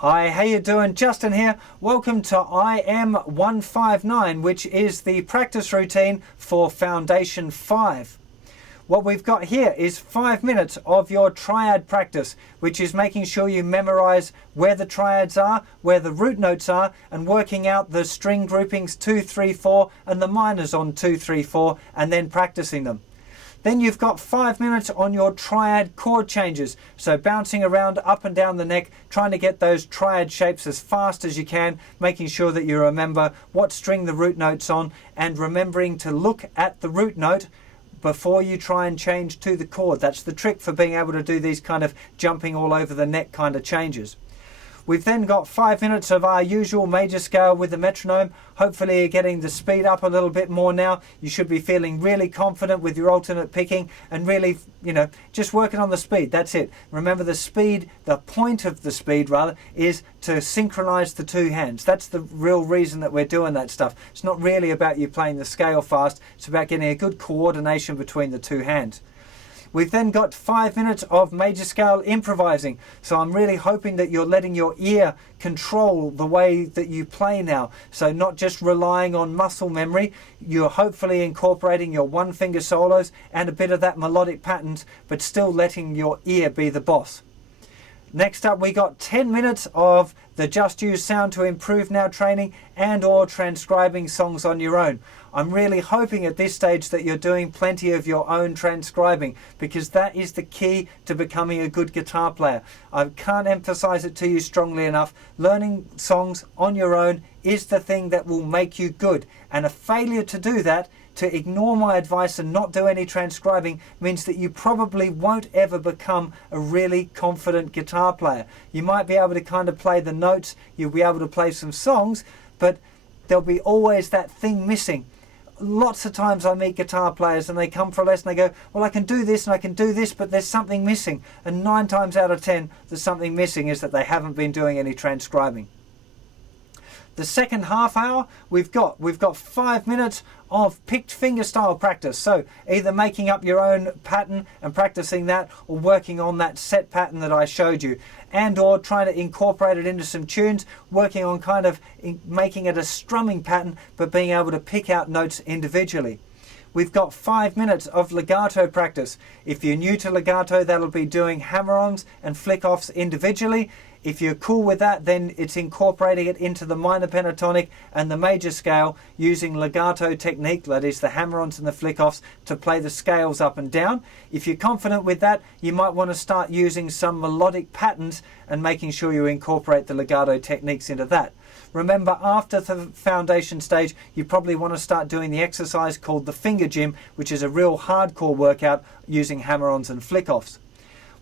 Hi, how you doing? Justin here. Welcome to IM-159, which is the practice routine for Foundation 5. What we've got here is 5 minutes of your triad practice, which is making sure you memorize where the triads are, where the root notes are, and working out the string groupings 2, 3, 4, and the minors on 2, 3, 4, and then practicing them. Then you've got 5 minutes on your triad chord changes. So bouncing around up and down the neck, trying to get those triad shapes as fast as you can, making sure that you remember what string the root note's on, and remembering to look at the root note before you try and change to the chord. That's the trick for being able to do these kind of jumping all over the neck kind of changes. We've then got 5 minutes of our usual major scale with the metronome. Hopefully you're getting the speed up a little bit more now. You should be feeling really confident with your alternate picking and really, just working on the speed. That's it. Remember the speed, the point of the speed rather, is to synchronize the two hands. That's the real reason that we're doing that stuff. It's not really about you playing the scale fast. It's about getting a good coordination between the two hands. We've then got 5 minutes of major scale improvising. So I'm really hoping that you're letting your ear control the way that you play now. So not just relying on muscle memory, you're hopefully incorporating your one finger solos and a bit of that melodic patterns, but still letting your ear be the boss. Next up, we got 10 minutes of the Just Use Sound to Improve Now training and or transcribing songs on your own. I'm really hoping at this stage that you're doing plenty of your own transcribing, because that is the key to becoming a good guitar player. I can't emphasize it to you strongly enough. Learning songs on your own is the thing that will make you good, and a failure to do that, to ignore my advice and not do any transcribing, means that you probably won't ever become a really confident guitar player. You might be able to kind of play the notes, you'll be able to play some songs, but there'll be always that thing missing. Lots of times I meet guitar players and they come for a lesson, they go, well, I can do this and I can do this, but there's something missing. And 9 times out of 10, the something missing is that they haven't been doing any transcribing. The second half hour, we've got 5 minutes of picked finger style practice. So either making up your own pattern and practicing that, or working on that set pattern that I showed you, and or trying to incorporate it into some tunes, working on kind of making it a strumming pattern, but being able to pick out notes individually. We've got 5 minutes of legato practice. If you're new to legato, that'll be doing hammer-ons and flick-offs individually. If you're cool with that, then it's incorporating it into the minor pentatonic and the major scale using legato technique, that is the hammer-ons and the flick-offs, to play the scales up and down. If you're confident with that, you might want to start using some melodic patterns and making sure you incorporate the legato techniques into that. Remember, after the foundation stage, you probably want to start doing the exercise called the finger gym, which is a real hardcore workout using hammer-ons and flick-offs.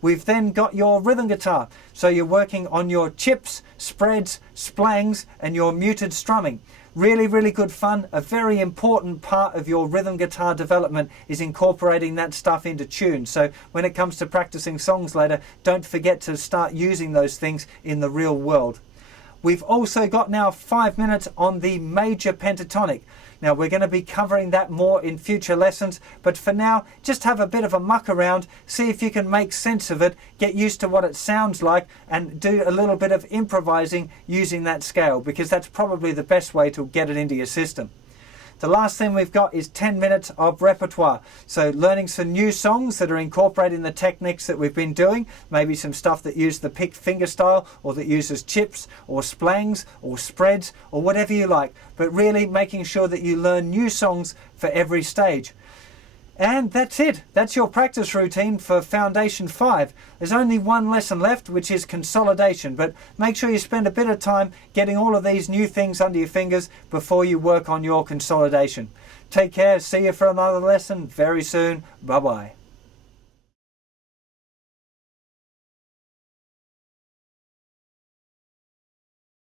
We've then got your rhythm guitar. So you're working on your chips, spreads, splangs, and your muted strumming. Really, really good fun. A very important part of your rhythm guitar development is incorporating that stuff into tune. So when it comes to practicing songs later, don't forget to start using those things in the real world. We've also got now 5 minutes on the major pentatonic. Now we're going to be covering that more in future lessons, but for now, just have a bit of a muck around, see if you can make sense of it, get used to what it sounds like, and do a little bit of improvising using that scale, because that's probably the best way to get it into your system. The last thing we've got is 10 minutes of repertoire. So learning some new songs that are incorporating the techniques that we've been doing, maybe some stuff that use the picked finger style, or that uses chips or splangs or spreads or whatever you like, but really making sure that you learn new songs for every stage. And that's it. That's your practice routine for Foundation 5. There's only one lesson left, which is consolidation, but make sure you spend a bit of time getting all of these new things under your fingers before you work on your consolidation. Take care. See you for another lesson very soon. Bye-bye.